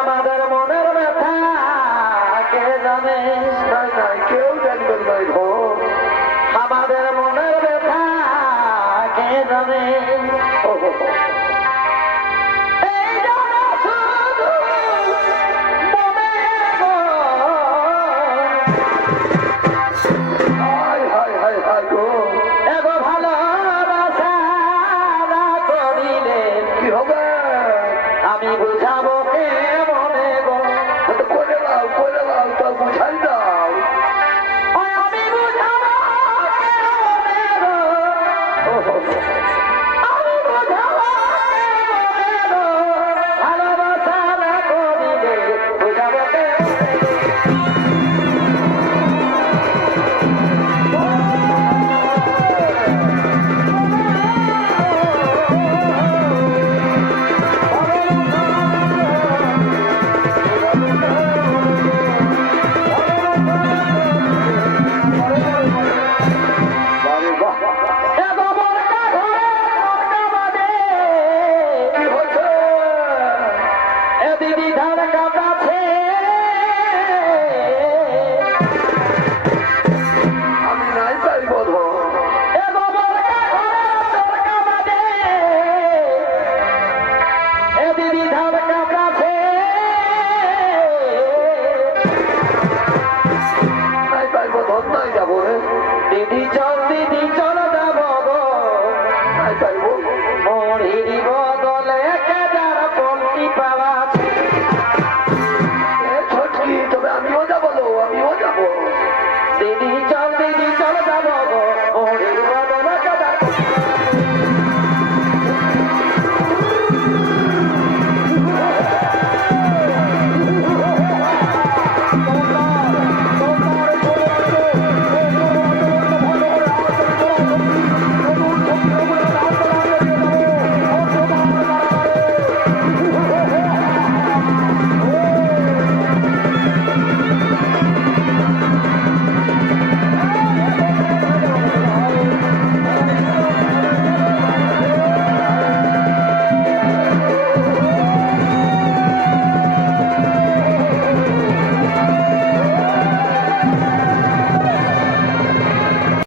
আমাদের মনের ব্যথা। কে জানে? কেউ জানবেন নাই ভো আমাদের মনের ব্যথা কে জানে? আমি বুঝাব এ দিদি ধান আমি নাই পারিব ধর এগো বড়কা ঘরে বড়কা বাদে এ দিদি ধান কাটাছে নাই পারিব ধর নাই যাব।